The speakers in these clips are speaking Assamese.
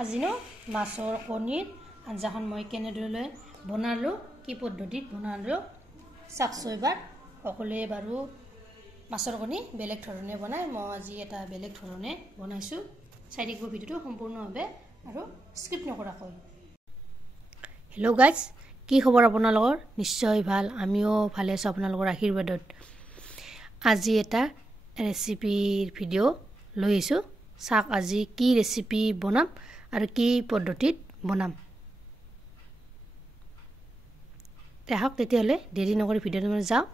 আজি মাছৰ কণীৰ আঞ্জাখন মই কেনেদৰে বনালো কি পদ্ধতিত বনালো চাকছো এবাৰ সকলোৱে বাৰু মাছৰ কণী বেলেগ ধৰণে বনাই মই আজি এটা বেলেগ ধৰণে বনাইছো চাই থাকিব ভিডিওটো সম্পূৰ্ণভাৱে আৰু স্কিপ নকৰাকৈ হেল্ল' গাইজ কি খবৰ আপোনালোকৰ নিশ্চয় ভাল আমিও ভালে আছো আপোনালোকৰ আশীৰ্বাদত আজি এটা ৰেচিপিৰ ভিডিও লৈ আছো চাক আজি কি ৰেচিপি বনাম আৰু কি পদ্ধতিত বনাম তেহক তেতিয়ালে দেৰি নকৰি ভিডিওটো যাও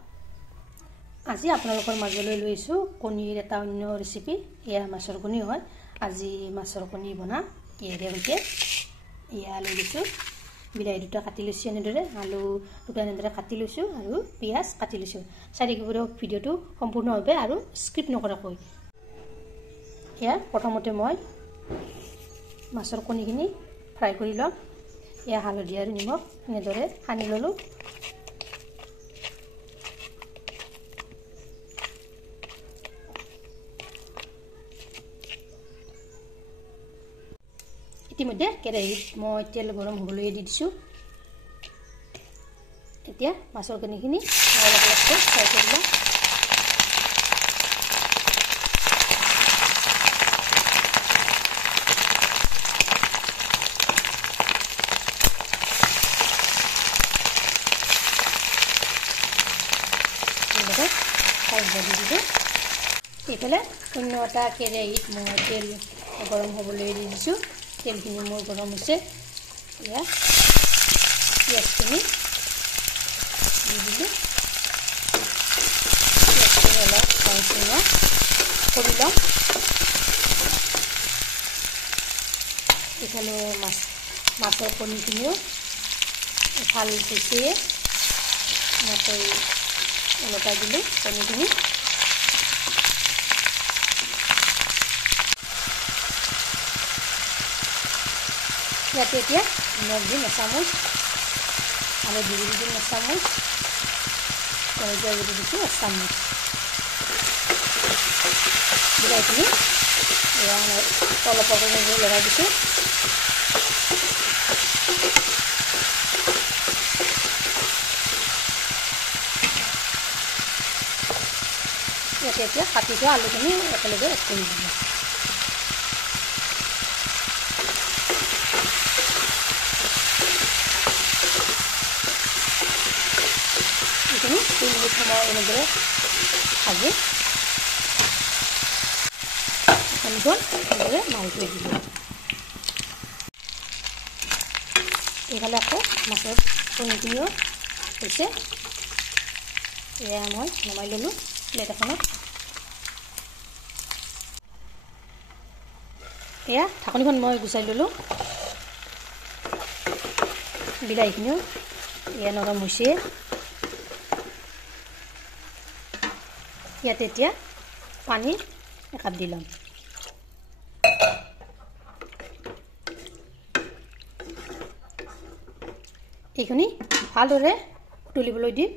আজি আপোনালোকৰ মাজলৈ লৈছো কণীৰ এটা অন্য ৰেচিপি ইয়া মাছৰ কণী হয় আজি মাছৰ কণী বনাম কিহেৰে হৈছে ইয়া লৈ লৈছো বিলাহী দুটা কাটি লৈছো এনেদৰে আলু দুটা এনেদৰে কাটি লৈছো আৰু পিয়াজ কাটি লৈছো চাৰি কিবৰৰ ভিডিওটো সম্পূৰ্ণভাৱে আৰু স্কিপ নকৰাকৈ ইয়া প্ৰথমতে মই মাছৰ কণীখিনি ফ্ৰাই কৰি লম ইয়া হালধি আৰু নিমখ এনেদৰে সানি ললো ইতিমধ্যে কেৰাহীত মই তেল গৰম হ'বলৈ দি দিছো এতিয়া মাছৰ কণীখিনি অলপ অলপকৈ ফ্ৰাই কৰি লম এইফালে অন্য এটা কেৰাহীত মই তেল গৰম হ'বলৈ দি দিছো তেলখিনি মোৰ গৰম হৈছে ইয়া পিঁয়াজখিনি দি দিলোঁ পিঁয়াজখিনি অলপ ফ্ৰাই কৰি ল'ম এইফালে মাছৰ কণীখিনিও ভাল হৈছে এনেকৈ ওলটাই দিলোঁ কণীখিনি ইয়াতে এতিয়া নিমখ দিম এচামুচ আৰু দি দিম এচামুচ জলকীয়া গুড়ি দিছোঁ এচামুচ বিলাহীখিনি অলপ অকণমান লগাই দিছোঁ ইয়াতে এতিয়া কাটি থোৱা আলুখিনি একেলগে এড কৰি দিম এইখিনি 3 মিনিট সময় এনেদৰে ভাজি কণীখন এনেদৰে মাৰি থৈ দিলোঁ এইফালে আকৌ মাছৰ কণীখিনিও হৈছে এয়া মই নমাই ল'লোঁ প্লেট এখনত এয়া ঢাকনিখন মই গুচাই ল'লোঁ বিলাহীখিনিও এয়া নৰম হৈছে ইয়াতে এতিয়া পানী একাপ দি ল'ম এইখিনি ভালদৰে উতলিবলৈ দিম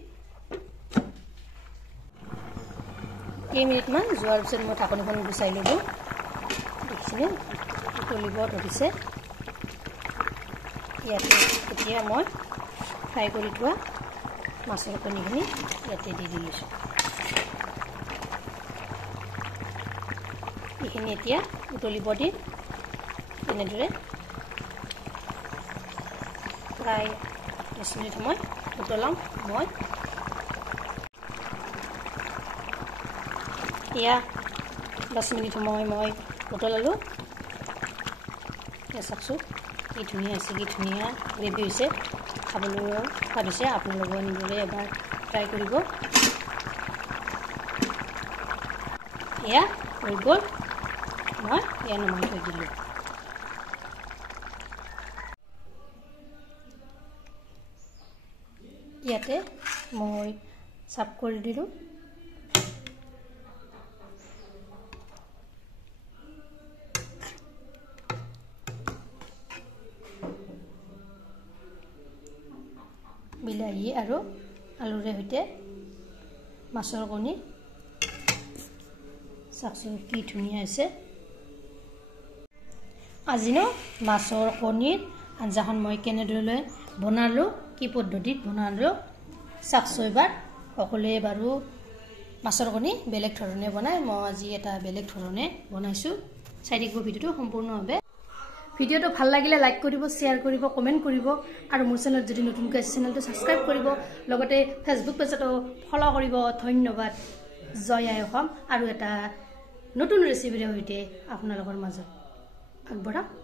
কেইমিনিটমান যোৱাৰ পিছত মই ঢাকনিখন গুচাই ল'লোঁ দেখিছিলে উতলিব ধৰিছে ইয়াতে এতিয়া মই ফ্ৰাই কৰি থোৱা মাছৰ কণীখিনি ইয়াতে দি দিছোঁ এইখিনি এতিয়া উতলিব দিম এনেদৰে প্ৰায় 10 মিনিট সময় উতলাম মই এয়া 10 মিনিট সময় মই উতলালোঁ এয়া চাওকচোন কি ধুনীয়া হৈছে কি ধুনীয়া গ্ৰেভি হৈছে খাবলৈ সোৱাদ হৈছে আপোনালোকে এনেদৰে এবাৰ ট্ৰাই কৰিব এয়া হৈ গ'ল মই এয়া নমাই থৈ দিলোঁ ইয়াতে মই চাফ কৰি দিলোঁ বিলাহী আৰু আলুৰে সৈতে মাছৰ কণী চাওকচোন কি ধুনীয়া হৈছে আজিনো মাছৰ কণীৰ আঞ্জাখন মই কেনেদৰে বনালোঁ কি পদ্ধতিত বনালোঁ চাওকচোন এবাৰ সকলোৱে বাৰু মাছৰ কণী বেলেগ ধৰণে বনাই মই আজি এটা বেলেগ ধৰণে বনাইছোঁ চাই থাকিব ভিডিঅ'টো সম্পূৰ্ণভাৱে ভিডিঅ'টো ভাল লাগিলে লাইক কৰিব শেয়াৰ কৰিব কমেন্ট কৰিব আৰু মোৰ চেনেলত যদি নতুনকৈ আছে চেনেলটো সাবস্ক্ৰাইব কৰিব লগতে ফেসবুক পেজটো ফলো কৰিব ধন্যবাদ জয় আই অসম আৰু এটা নতুন ৰেচিপিৰ সৈতে আপোনালোকৰ মাজত আগবঢ়াম